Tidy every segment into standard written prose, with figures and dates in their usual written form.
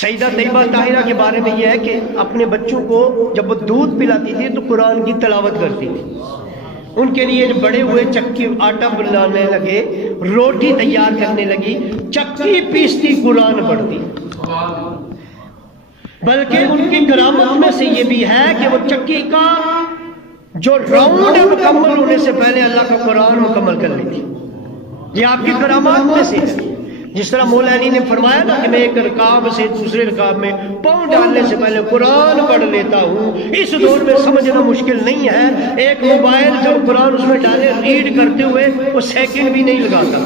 سیدہ طیبہ طاہرہ کے بارے میں یہ ہے کہ اپنے بچوں کو جب وہ دودھ پلاتی تھی تو قرآن کی تلاوت کرتی تھی. ان کے لیے بڑے ہوئے چکی آٹا بنانے لگے, روٹی تیار کرنے لگی, چکی پیستی قرآن پڑھتی. بلکہ ان کی کرامت میں سے یہ بھی ہے کہ وہ چکی کا جو راؤنڈ ہے مکمل ہونے سے پہلے اللہ کا قرآن مکمل کر لیتی. یہ آپ کی کرامات میں سے ہے. جس طرح مولا علی نے فرمایا نا کہ میں ایک رکاب سے دوسرے رکاب میں پاؤں ڈالنے سے پہلے قرآن پڑھ لیتا ہوں. اس دور میں سمجھنا مشکل نہیں ہے. ایک موبائل جب قرآن اس میں ڈالے ریڈ کرتے ہوئے وہ سیکنڈ بھی نہیں لگاتا,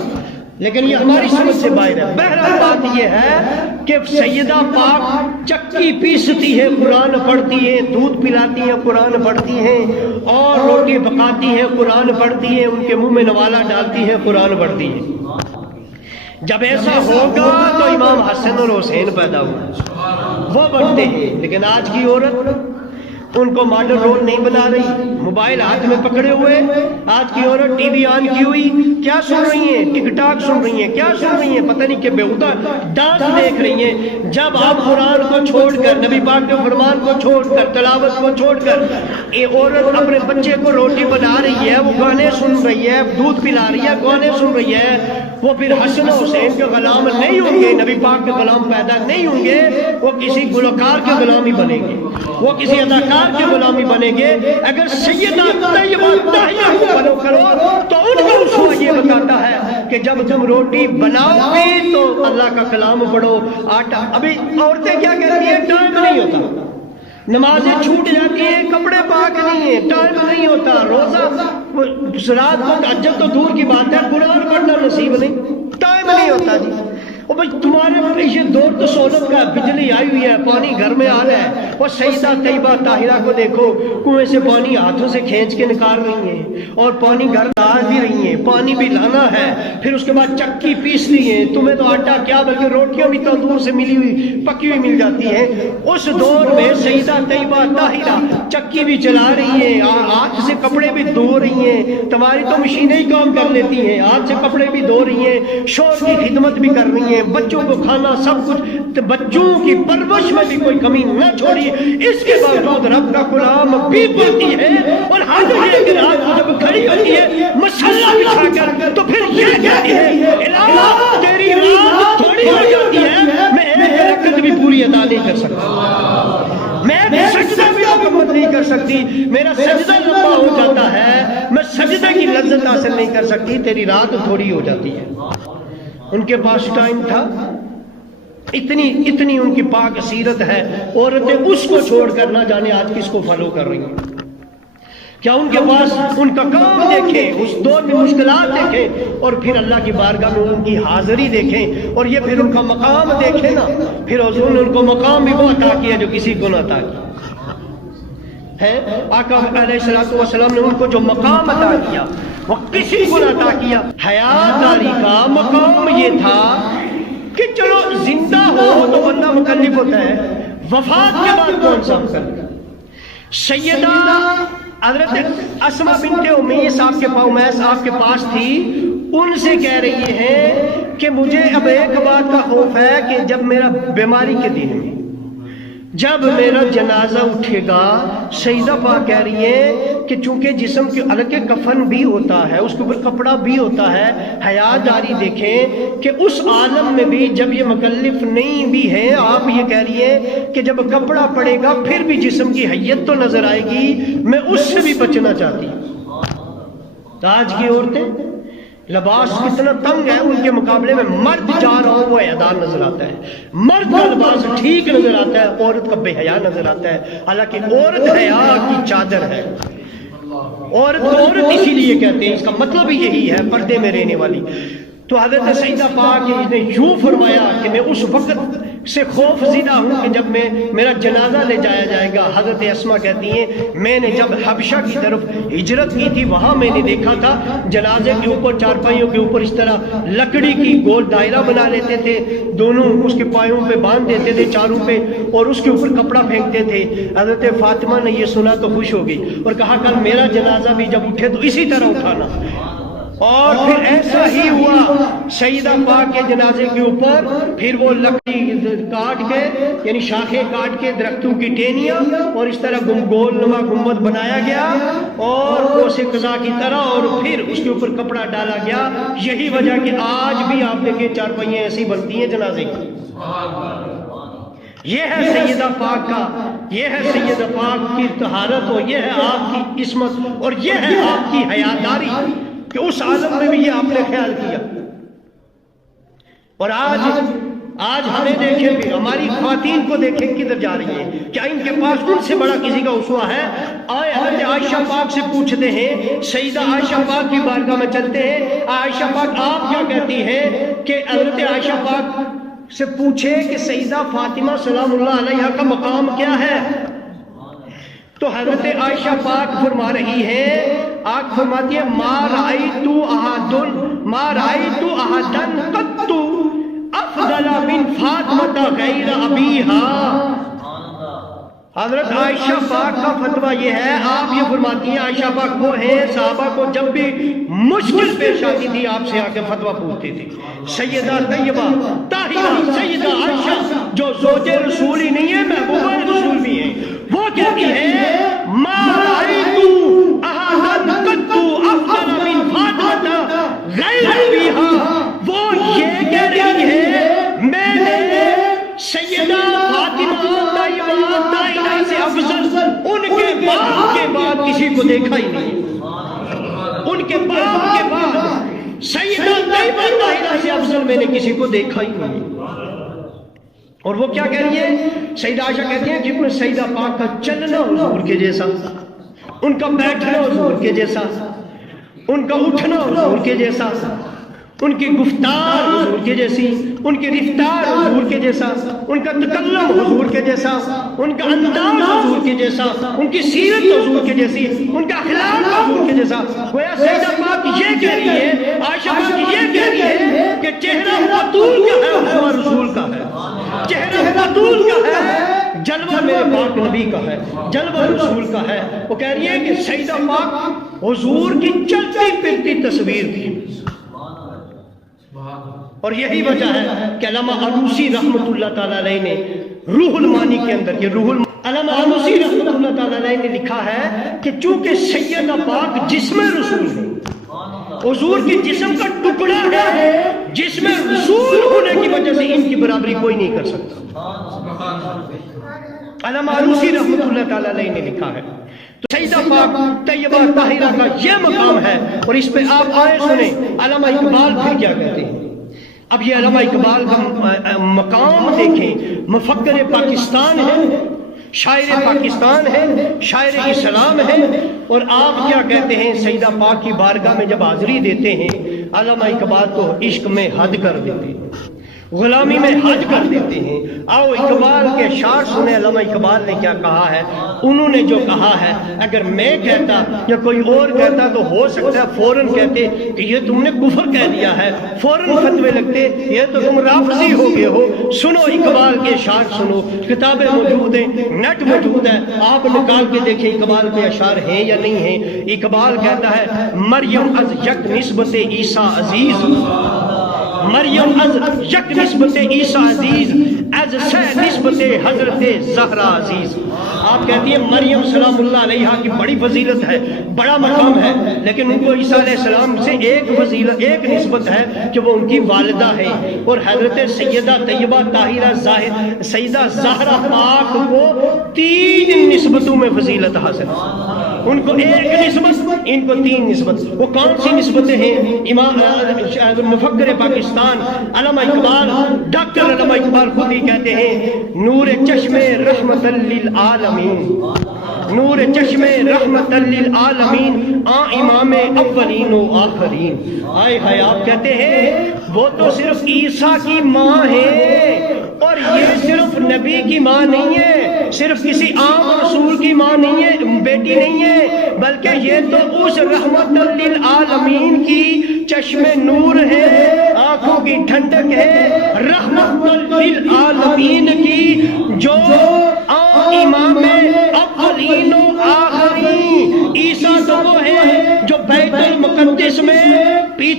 لیکن یہ ہماری سمجھ سے باہر ہے. بہرحال بات یہ ہے کہ سیدہ پاک چکی پیستی ہے, قرآن پڑھتی ہے, دودھ پلاتی ہیں, قرآن پڑھتی ہیں, اور روٹی پکاتی ہیں, قرآن پڑھتی ہیں, ان کے منہ میں نوالا ڈالتی ہے, قرآن پڑھتی ہیں. جب ایسا ہوگا تو امام حسن اور حسین پیدا ہوئے, وہ بنتے ہیں. لیکن آج کی عورت ان کو ماڈل رول نہیں بنا رہی, موبائل ہاتھ میں پکڑے ہوئے. آج کی عورت ٹی وی آن کی ہوئی, کیا سن رہی ہیں؟ ٹک ٹاک سن رہی ہیں, کیا سن رہی ہیں پتہ نہیں, کہ بیہودہ ڈانس دیکھ رہی ہیں. جب آپ قرآن کو چھوڑ کر, نبی پاک کے فرمان کو چھوڑ کر, تلاوت کو چھوڑ کر یہ عورت اپنے بچے کو روٹی بنا رہی ہے, وہ گانے سن رہی ہے, دودھ پلا رہی ہے, گانے سن رہی ہے, وہ پھر حسن و حسین کے غلام نہیں ہوں گے, نبی پاک کے غلام پیدا نہیں ہوں گے. وہ کسی گلوکار کے غلام ہی بنیں گے, وہ کسی اداکار کے غلامی بنیں گے. اگر سیدہ طیبہ طاہرہ کو فالو کرو تو ان کا اصول یہ بتاتا ہے کہ جب تم روٹی بناؤ گے تو اللہ کا کلام پڑھو. آٹا, ابھی عورتیں کیا کہتی ہیں, ٹائم نہیں ہوتا, نمازیں چھوٹ جاتی ہیں, کپڑے پاک نہیں ہیں, ٹائم نہیں ہوتا, روزہ رات کو تہجد تو دور کی بات ہے, قرآن پڑھنا نصیب نہیں, ٹائم نہیں ہوتا. جی وہ بھائی تمہارے پیچھے دور تو سہولت کا, بجلی آئی ہوئی ہے, پانی گھر میں آ رہا ہے. وہ سیدہ طیبہ طاہرہ کو دیکھو, کنویں سے پانی ہاتھوں سے کھینچ کے نکال رہی ہیں, اور پانی گھر لا بھی رہی ہیں, پانی بھی لانا ہے, پھر اس کے بعد چکی پیستی ہیں. تمہیں تو آٹا کیا بلکہ روٹیاں بھی تندور سے ملی ہوئی پکی ہوئی مل جاتی ہیں. اس دور میں سیدہ طیبہ طاہرہ چکی بھی چلا رہی ہیں, ہاتھ سے کپڑے بھی دھو رہی ہیں. تمہاری تو مشینیں ہی کام کر لیتی ہیں, ہاتھ سے کپڑے بھی دھو رہی ہیں, شوہر کی خدمت بھی کر رہی ہیں, بچوں کو کھانا سب کچھ, بچوں کی پرورش میں بھی کوئی کمی نہ چھوڑی. اس کے باوجود رب کا غلام بھی پڑتی ہے. اور حد یہ کہ رات کو جب کھڑی ہوتی ہے مسلح بچھا کر, تو پھر یہ کہتی ہے الہ تیری رات تھوڑی ہو جاتی ہے, میں ایک رکعت بھی پوری ادا نہیں کر سکتا, میں سجدہ بھی مکمل نہیں کر سکتی, میرا سجدہ لمبا ہو جاتا ہے, میں سجدے کی لذت حاصل نہیں کر سکتی, تیری رات تھوڑی ہو جاتی ہے. ان کے پاس ٹائم تھا, اتنی ان کی پاک سیرت ہے. عورتیں اس کو چھوڑ کر نہ جانے آج کس کو فالو کر رہی ہیں. کیا ان کے پاس ان کا کام دیکھیں, اس دور میں مشکلات دیکھیں, اور پھر اللہ کی بارگاہ میں ان کی حاضری دیکھیں, اور یہ پھر ان کا مقام دیکھیں نا. پھر حضور نے ان کو مقام بھی وہ عطا کیا جو کسی کو نہ عطا کیا ہے. آقا علیہ الصلوۃ والسلام نے ان کو جو مقام عطا کیا وہ کسی کو نہ عطا کیا. حیات داری کا مقام یہ تھا کہ چلو زندہ ہو تو بندہ مکلف ہوتا ہے, وفات کے بعد کون سا مکلف. سیدہ حضرت اسماء بنت امیس آپ کے پاس تھی, ان سے کہہ رہی ہے کہ مجھے اب ایک بات کا خوف ہے کہ جب میرا بیماری کے دن میں جب میرا جنازہ اٹھے گا, سیدہ پاک کہہ رہی ہے کہ چونکہ جسم کے الگ کفن بھی ہوتا ہے, اس کے اوپر کپڑا بھی ہوتا ہے, حیات داری دیکھیں کہ اس عالم میں بھی جب یہ مکلف نہیں بھی ہے, آپ یہ کہہ رہی ہے کہ جب کپڑا پڑے گا پھر بھی جسم کی حیت تو نظر آئے گی, میں اس سے بھی بچنا چاہتی ہوں. آج کی عورتیں لباس کتنا تنگ ہے, ان کے مقابلے میں مرد جا رہا ہو وہ حیادار نظر آتا ہے, مرد کا لباس ٹھیک نظر آتا ہے, عورت کا بے حیا نظر آتا ہے. حالانکہ عورت حیا کی چادر ہے, عورت اسی لیے کہتے ہیں, اس کا مطلب ہی یہی ہے پردے میں رہنے والی. تو حضرت سیدہ پاک نے یوں فرمایا کہ میں اس وقت سے خوف زدہ ہوں کہ جب میرا جنازہ لے جایا جائے گا. حضرت اسماء کہتی ہیں میں نے جب حبشہ کی طرف ہجرت کی تھی وہاں میں نے دیکھا تھا جنازے کے اوپر چارپائیوں کے اوپر اس طرح لکڑی کی گول دائرہ بنا لیتے تھے, دونوں اس کے پایوں پہ باندھ دیتے تھے چاروں پہ, اور اس کے اوپر کپڑا پھینکتے تھے. حضرت فاطمہ نے یہ سنا تو خوش ہو گئی اور کہا کل میرا جنازہ بھی جب اٹھے تو اسی طرح اٹھانا. اور پھر ایسا ہی ہوا سیدہ پاک کے جنازے کے اوپر پھر وہ لکڑی کاٹ کے یعنی شاخیں کاٹ کے درختوں کی ٹہنیاں اور اس طرح گول نما گنبد بنایا گیا اور کوسے قضا کی طرح اور پھر اس کے اوپر کپڑا ڈالا گیا. یہی وجہ کہ آج بھی آپ دیکھیں چارپائیاں ایسی بنتی ہیں جنازے کی. یہ ہے سیدہ پاک کا، یہ ہے سیدہ پاک کی طہارت اور یہ ہے آپ کی عصمت اور یہ ہے آپ کی حیاداری کہ اس عالم میں بھی یہ آپ نے خیال کیا. اور آج ہمیں دیکھیں بھی ہماری خواتین کو دیکھیں کدھر جا رہی ہیں. کیا ان کے پاس ان سے بڑا کسی کا اسوہ ہے؟ آئے حضرت عائشہ پاک سے پوچھتے ہیں، سیدہ عائشہ پاک کی بارگاہ میں چلتے ہیں. عائشہ پاک آپ کیا کہتی ہیں کہ حضرت عائشہ پاک سے پوچھے کہ سیدہ فاطمہ سلام اللہ علیہا کا مقام کیا ہے؟ تو حضرت عائشہ پاک فرما رہی ہے، آپ فرماتی ہے ما رأیت احدن قط افضل من فاطمہ غیر ابیہا. حضرت عائشہ پاک کا فتویٰ یہ ہے، آپ یہ فرماتی ہیں عائشہ پاک وہ ہیں صحابہ کو جب بھی مشکل پیش آتی تھی آپ سے آ کے فتویٰ پوچھتے تھے. سیدہ طیبہ طاہرہ سیدہ عائشہ جو زوج رسول ہی نہیں ہے محبوبہ رسول بھی ہیں، وہ کہتی ہے ما رأیت احدن قط افضل من فاطمہ غیر ابیہا. وہ یہ کہہ رہی ہے میں نے سیدہ فاطمہ طاہرہ سے افضل ان کے باپ کے بعد کسی کو دیکھا ہی نہیں. ان کے باپ کے بعد سیدہ طیبہ طاہرہ سے افضل میں نے کسی کو دیکھا ہی نہیں. اور وہ کیا کہہ رہی ہے؟ سیدہ عائشہ کہتی ہیں کہ سیدہ پاک کا چلنا حضور کے جیسا، ان کا بیٹھنا حضور کے جیسا، ان کا اٹھنا حضور کے جیسا، ان کی گفتار حضور کے جیسی، ان کی رفتار حضور کے جیسا، ان کا تکلم حضور کے جیسا، ان کا انداز حضور کے جیسا، ان کی سیرت حضور کے جیسی، ان کا اخلاق حضور کے جیسا. گویا سیدہ پاک یہ کہہ رہی ہے، عائشہ پاک یہ کہہ رہی ہے کہ چہرہ بطول کا ہے حضور رسول کا ہے، چہرہ بطول کا ہے، جلوہ میرے پاک نبی کا ہے، جلوہ رسول کا ہے. وہ کہہ رہی ہے کہ سیدہ پاک حضور کی چلتی پھرتی تصویر تھی. اور یہی وجہ ہے کہ علامہ علوسی رحمۃ اللہ تعالی علیہ نے روح المانی کے اندر علامہ علوسی رحمۃ اللہ تعالی علیہ نے لکھا ہے کہ چونکہ سیدہ پاک جسم رسول ہے، حضور کی جسم کا ٹکڑا ہے، جسم رسول ہونے کی وجہ سے ان کی برابری کوئی نہیں کر سکتا. علامہ علوسی رحمۃ اللہ تعالی علیہ نے لکھا ہے. تو سیدہ پاک طیبہ طاہرہ کا یہ مقام ہے اور اس پہ آپ آئے سنیں علامہ اقبال پھر کیا کہتے ہیں. اب یہ علامہ اقبال کا مقام دیکھیں، مفکر پاکستان ہے، شاعر پاکستان ہے، شاعر اسلام ہے. اور آپ کیا کہتے ہیں سیدہ پاک کی بارگاہ میں جب حاضری دیتے ہیں علامہ اقبال تو عشق میں حد کر دیتے ہیں، غلامی میں حج کر دیتے ہیں. آؤ اقبال کے اشعار سنیں علامہ اقبال نے کیا کہا ہے. انہوں نے جو کہا ہے اگر میں کہتا یا کوئی اور کہتا تو ہو سکتا ہے فوراً کہتے کہ یہ تم نے کفر کہہ دیا ہے، فوراً فتوے لگتے یہ تو تم رافضی ہو گئے ہو. سنو اقبال کے اشعار سنو، کتابیں موجود ہیں، نیٹ موجود ہے، آپ نکال کے دیکھیں اقبال کے اشعار ہیں یا نہیں ہیں. اقبال کہتا ہے مریم از یک نسبت عیسیٰ عزیز، مریم از یک نسبت عیسیٰ عزیز از سہ نسبت حضرت زہرا عزیز. آپ کہتی ہیں مریم سلام اللہ علیہا کی بڑی فضیلت ہے، بڑا مقام ہے، لیکن ان کو عیسیٰ علیہ السلام سے ایک فضیلت ایک نسبت ہے کہ وہ ان کی والدہ ہے. اور حضرت سیدہ طیبہ طاہرہ زاہد سیدہ زہرا پاک کو 3 نسبتوں میں فضیلت حاصل ہے. ان کو ایک نسبت، ان کو 3 نسبت. وہ کون سی نسبتیں ہیں؟ امام مفکر پاکستان علامہ اقبال، ڈاکٹر علامہ اقبال خود ہی کہتے ہیں نور چشم رحمت للعالمین، نور چشم رحمت للعالمین امام اولین و آخرین. آئے ہائے آپ کہتے ہیں وہ تو صرف عیسیٰ کی ماں ہے اور یہ صرف نبی کی ماں نہیں ہے، صرف کسی عام رسول کی ماں نہیں ہے، بیٹی نہیں ہے، بلکہ یہ تو اس رحمت للعالمین کی چشم نور ہے، آنکھوں کی ٹھنڈک ہے، رحمت للعالمین کی جو امام اولین و آخرین. عیسیٰ تو وہ ہے جو بیت المقدس میں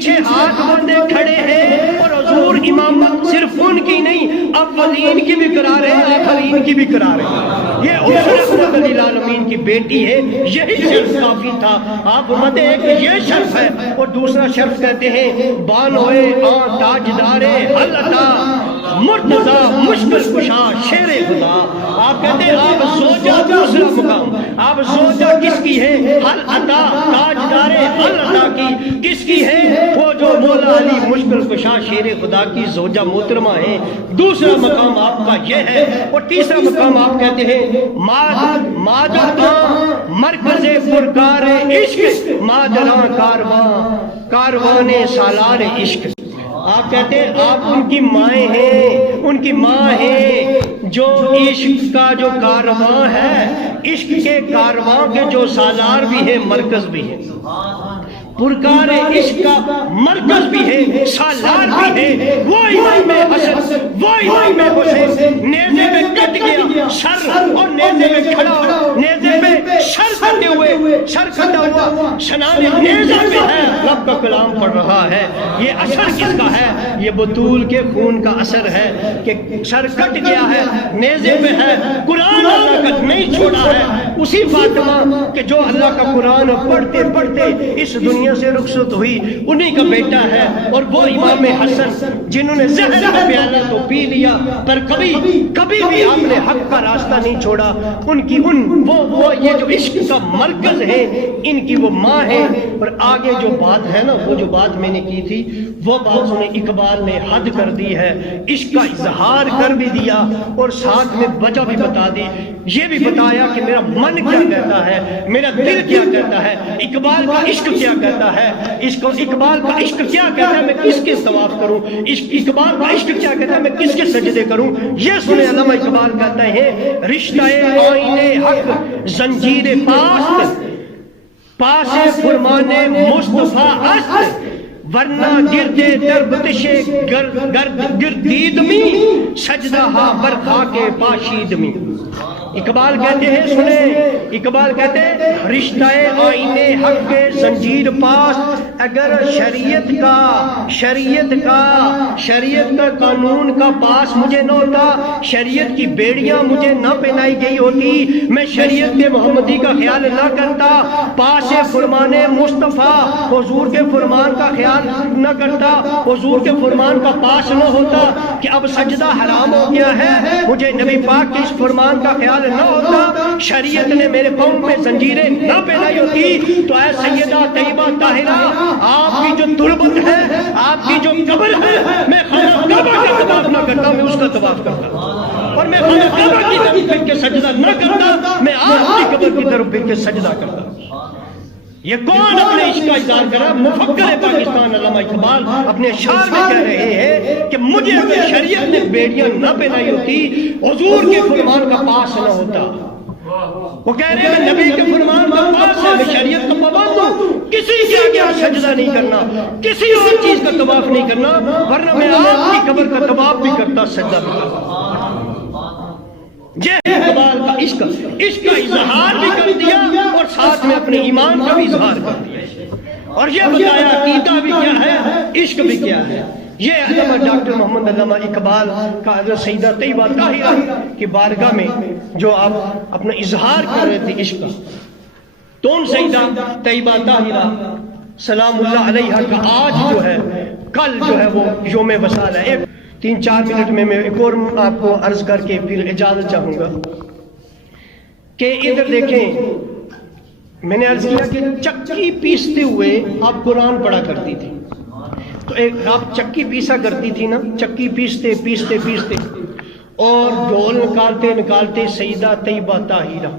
پیچھے ہاتھ باندھے کھڑے ہیں اور حضور امامت صرف ان کی نہیں اولین کی بھی کرا رہے ہیں آخرین کی بھی کرا رہے ہیں. یہ اس رحمت للعالمین کی بیٹی ہے. یہی شرف کافی تھا. آپ امت ایک یہ شرف ہے اور دوسرا شرف کہتے ہیں بانوئے آن تاجدار حلتا مرتضی مشکل کشا شیر خدا. آپ کہتے ہیں آپ زوجہ دوسرا مقام. آپ زوجہ کس کی ہے؟ حل عطا تاجدار حل عطا کی کس کی ہے؟ وہ جو مولا علی مشکل کشا شیر خدا کی زوجہ محترمہ ہے. دوسرا مقام آپ کا یہ ہے. اور تیسرا مقام آپ کہتے ہیں مادر مرکز پرکار عشق مادراں کاروان سالار عشق. آپ کہتے ہیں آپ ان کی مائیں ہیں, ان کی ماں ہیں جو عشق کا جو کارواں ہے, عشق کے کارواں کے جو سالار بھی ہیں, مرکز بھی ہیں. پرکار عشق کا مرکز بھی ہے, سالار بھی ہے. وہ امام حسن, وہ امام حسین نیزے میں کٹ گیا سر اور نیزے میں کھڑا, نیزے میں سر کٹے ہوئے, سر کٹا ہوا سنان نیزے پہ ہے, رب کا کلام پڑھ رہا ہے. یہ اثر کس کا ہے؟ یہ بطول کے خون کا اثر ہے کہ سر کٹ گیا ہے, نیزے پہ ہے. قرآن اللہ کا نہیں چھوڑا ہے. اسی فاطمہ کہ جو اللہ کا قرآن پڑھتے پڑھتے اس دنیا سے رخصت ہوئی, انہی کا بیٹا ہے. اور وہ امام حسن جنہوں نے زہر کا پیالہ تو پی لیا پر کبھی بھی آپ نے حق کا راستہ نہیں چھوڑا. ان کی وہ یہ جو عشق کا مرکز ہے, ان کی وہ ماں ہے. اور آگے جو بات ہے نا, وہ جو بات میں نے کی تھی وہ بات انہیں اقبال نے حد کر دی ہے. عشق کا اظہار کر بھی دیا اور ساتھ میں وجہ بھی بتا دی. یہ بھی بتایا کہ میرا من کیا کہتا ہے, میرا دل کیا کہتا ہے, اقبال کا عشق کیا کہتا ہے, اقبال کا عشق کیا کہتا ہے, میں کس کے طواف کروں, اقبال کا عشق کیا کہتا ہے, میں کس کے سجدے کروں. یہ سنے علامہ اقبال کہتے ہیں رشتہ آئین حق زنجیر پاس فرمان مصطفیٰ است ورنہ گردے دربتش گردید میں سجدہ ہا بر خاک پاشید میں. اقبال کہتے ہیں سنیں, اقبال کہتے ہیں رشتہ آئین حق کے زنجیر پاس, اگر شریعت کا قانون کا پاس مجھے نہ ہوتا, شریعت کی بیڑیاں مجھے نہ پہنائی گئی ہوتی, میں شریعت کے محمدی کا خیال نہ کرتا, پاس فرمان مصطفیٰ حضور کے فرمان کا خیال نہ کرتا, حضور کے فرمان کا پاس نہ ہوتا کہ اب سجدہ حرام ہو گیا ہے, مجھے نبی پاک کے اس فرمان کا خیال نہ ہوتا, شریعت نے میرے پاؤں پہ زنجیریں نہ پہنائی ہوتی. تو اے سیدہ طیبہ طاہرہ, آپ کی جو تربت ہے, آپ کی جو قبر ہے, میں خانہ کعبہ کا طواف نہ کرتا, میں اس کا طواف کرتا. اور میں خانہ کعبہ کی طرف پھر کے سجدہ نہ کرتا, میں آپ کی قبر کی طرف پھر کے سجدہ کرتا. یہ کون اپنے عشق کا اظہار کر رہا ہے؟ مفکر پاکستان علامہ اقبال اپنے اشعار میں کہہ رہے ہیں کہ مجھے اگر شریعت نے بیڑیاں نہ پہنائی ہوتی, حضور کے فرمان کا پاس نہ ہوتا. وہ کہہ رہے ہیں میں نبی کے فرمان کا پاس ہے, میں شریعت کا پابند ہوں, کسی کے آگے سجدہ نہیں کرنا, کسی اور چیز کا طواف نہیں کرنا, ورنہ میں آپ کی قبر کا طواف بھی کرتا, سجدہ بھی کرتا. یہ اقبال کا عشق کا اظہار بھی کر دیا اور ساتھ میں اپنے ایمان کا بھی اظہار کر دیا, اور یہ بتایا عقیدہ بھی کیا ہے, عشق بھی کیا ہے. یہ علامہ ڈاکٹر محمد علامہ اقبال کا سیدہ طیبہ طاہرہ کی بارگاہ میں جو آپ اپنا اظہار کر رہے تھے عشق کا, تو ان سیدہ طیبہ طاہرہ سلام اللہ علیہا کا آج جو ہے, کل جو ہے وہ یوم وصال ہے. 3-4 منٹ میں ایک اور آپ کو عرض کر کے پھر اجازت چاہوں گا کہ ادھر دیکھیں, میں نے عرض کیا کہ چکی پیستے ہوئے آپ قرآن پڑھا کرتی تھی. تو ایک آپ چکی پیسا کرتی تھی نا, چکی پیستے پیستے پیستے اور ڈھول نکالتے سیدہ طیبہ طاہرہ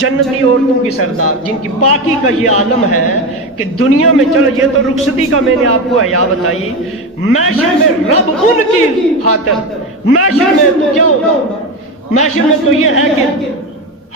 جنتی عورتوں کی سردار, جن کی پاکی کا یہ عالم ہے کہ دنیا میں چلو, یہ تو رخصتی کا میں نے آپ کو حیا بتائی, محشر میں رب ان کی خاطر, محشر میں تو کیا ہوگا, محشر میں تو یہ ہے کہ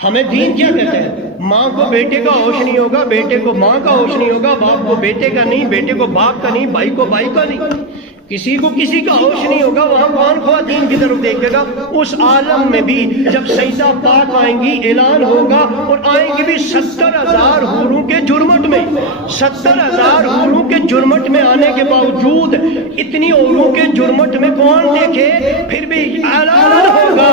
ہمیں دین کیا کہتے ہیں, ماں کو بیٹے کا ہوش نہیں ہوگا, بیٹے کو ماں کا ہوش نہیں ہوگا, باپ کو بیٹے کا نہیں, بیٹے کو باپ کا نہیں, بھائی کو بھائی کا نہیں, کسی کو کسی کا ہوش نہیں ہوگا. وہاں کون خواتین کی طرف دیکھے گا؟ اس عالم میں بھی جب سیدہ پاک آئیں گی اعلان ہوگا, اور آئیں گی بھی 70,000 حوروں کے جرمٹ میں, 70,000 حوروں کے جرمٹ میں آنے کے باوجود اتنی حوروں کے جرمٹ میں کون دیکھے؟ پھر بھی اعلان ہوگا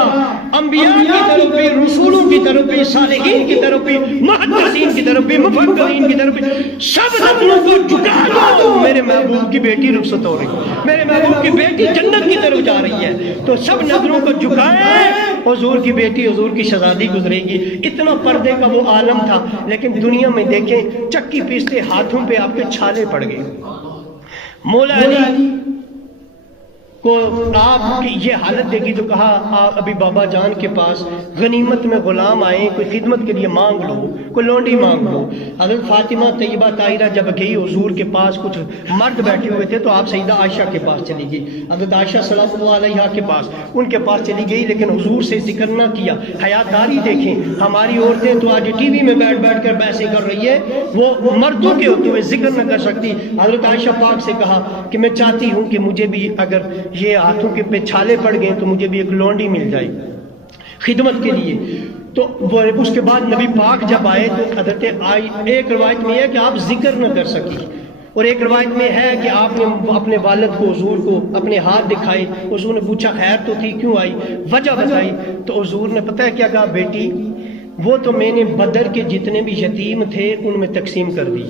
انبیاء کی طرف بھی، رسولوں کی طرف بھی، صالحین کی طرف بھی، محدثین کی طرف بھی، مفکرین کی طرف بھی، سب نظروں کو جھکا دو، میرے محبوب کی بیٹی رخصت ہو رہی ہے، میرے محبوب کی بیٹی جنت کی طرف جا رہی ہے، تو سب نظروں کو جھکائیں، حضور کی بیٹی، حضور کی شہزادی گزرے گی۔ اتنا پردے کا وہ عالم تھا، لیکن دنیا میں دیکھیں چکی پیستے ہاتھوں پہ آپ کے چھالے پڑ گئے۔ مولا علی کو آپ کی یہ حالت دیکھی تو کہا آپ ابھی بابا جان کے پاس غنیمت میں غلام آئے، کوئی خدمت کے لیے مانگ لو، کوئی لونڈی مانگ لو۔ حضرت فاطمہ طیبہ طاہرہ جب گئی حضور کے پاس، کچھ مرد بیٹھے ہوئے تھے تو آپ سیدہ عائشہ کے پاس چلی گئی، حضرت عائشہ سلام اللہ علیہا کے پاس، ان کے پاس چلی گئی، لیکن حضور سے ذکر نہ کیا۔ حیاداری دیکھیں، ہماری عورتیں تو آج ٹی وی میں بیٹھ بیٹھ کر بحثیں کر رہی ہے، وہ مردوں کے ہوتے ہوئے ذکر نہ کر سکتی۔ حضرت عائشہ پاک سے کہا کہ میں چاہتی ہوں کہ مجھے بھی اگر یہ ہاتھوں کے پہ چھالے پڑ گئے تو مجھے بھی ایک لونڈی مل جائے خدمت کے لیے۔ تو اس کے بعد نبی پاک جب آئے تو حضرت ایک روایت میں ہے کہ آپ ذکر نہ کر سکی، اور ایک روایت میں ہے کہ آپ نے اپنے والد کو، حضور کو اپنے ہاتھ دکھائے، حضور نے پوچھا خیر تو تھی، کیوں آئی، وجہ بتائی، تو حضور نے پتہ ہے کیا کہا؟ بیٹی وہ تو میں نے بدر کے جتنے بھی یتیم تھے ان میں تقسیم کر دی،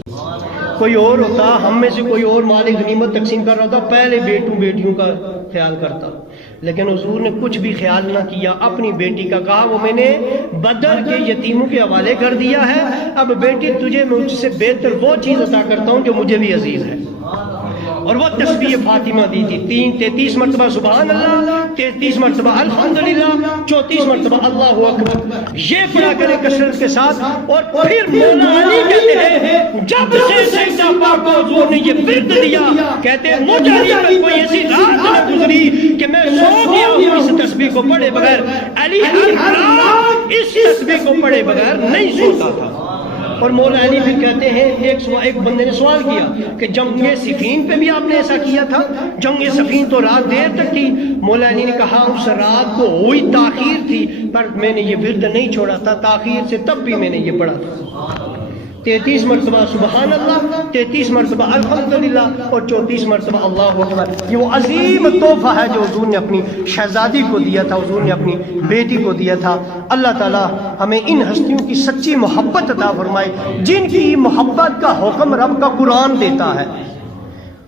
کوئی اور ہوتا، ہم میں سے کوئی اور مال غنیمت تقسیم کر رہا تھا، پہلے بیٹیوں کا خیال کرتا، لیکن حضور نے کچھ بھی خیال نہ کیا، اپنی بیٹی کا کہا وہ میں نے بدر کے یتیموں کے حوالے کر دیا ہے، اب بیٹی تجھے میں اس سے بہتر وہ چیز عطا کرتا ہوں جو مجھے بھی عزیز ہے۔ اور وہ تسبیح فاطمہ دی تھی 33 مرتبہ سبحان اللہ، 33 مرتبہ الحمدللہ، 34 مرتبہ اللہ اکبر، یہ پڑھا کرے کثرت کے ساتھ۔ اور پھر مولا علی کہتے ہیں جب سے سیدہ پاک کو حضور نے یہ ورد دیا، کہتے ہیں مجھے ابھی کوئی ایسی رات نہ گزری کہ میں سو گیا ہوں اس تسبیح کو پڑھے بغیر، علی ہر رات اس تسبیح کو پڑھے بغیر نہیں سوتا تھا۔ اور مولا علی پھر کہتے ہیں ایک بندے نے سوال کیا کہ جنگ صفین پہ بھی آپ نے ایسا کیا تھا؟ جنگ صفین تو رات دیر تک تھی۔ مولا علی نے کہا اس رات کو ہوئی تاخیر تھی، پر میں نے یہ ورد نہیں چھوڑا تھا، تاخیر سے تب بھی میں نے یہ پڑھا تھا 33 مرتبہ سبحان اللہ، 33 مرتبہ الحمدللہ، اور 34 مرتبہ اللہ اکبر۔ یہ وہ عظیم تحفہ ہے جو حضور نے اپنی شہزادی کو دیا تھا، حضور نے اپنی بیٹی کو دیا تھا۔ اللہ تعالی ہمیں ان ہستیوں کی سچی محبت عطا فرمائے جن کی محبت کا حکم رب کا قرآن دیتا ہے،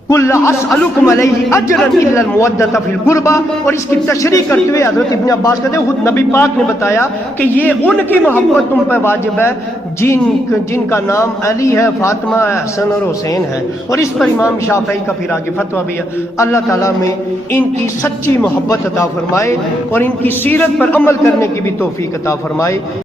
قُلْ أَسْأَلُكُمْ عَلَيْهِ أَجْرًا إِلَّا الْمَوَدَّةَ فِي الْقُرْبَى، اور اس کی تشریح کرتے ہوئے حضرت ابن عباس کہتے ہیں خود نبی پاک نے بتایا کہ یہ ان کی محبت تم پہ واجب ہے جن کا نام علی ہے، فاطمہ ہے، حسن اور حسین ہے، اور اس پر امام شافعی کا پھر آگے فتویٰ بھی ہے۔ اللہ تعالیٰ میں ان کی سچی محبت عطا فرمائے اور ان کی سیرت پر عمل کرنے کی بھی توفیق عطا فرمائے۔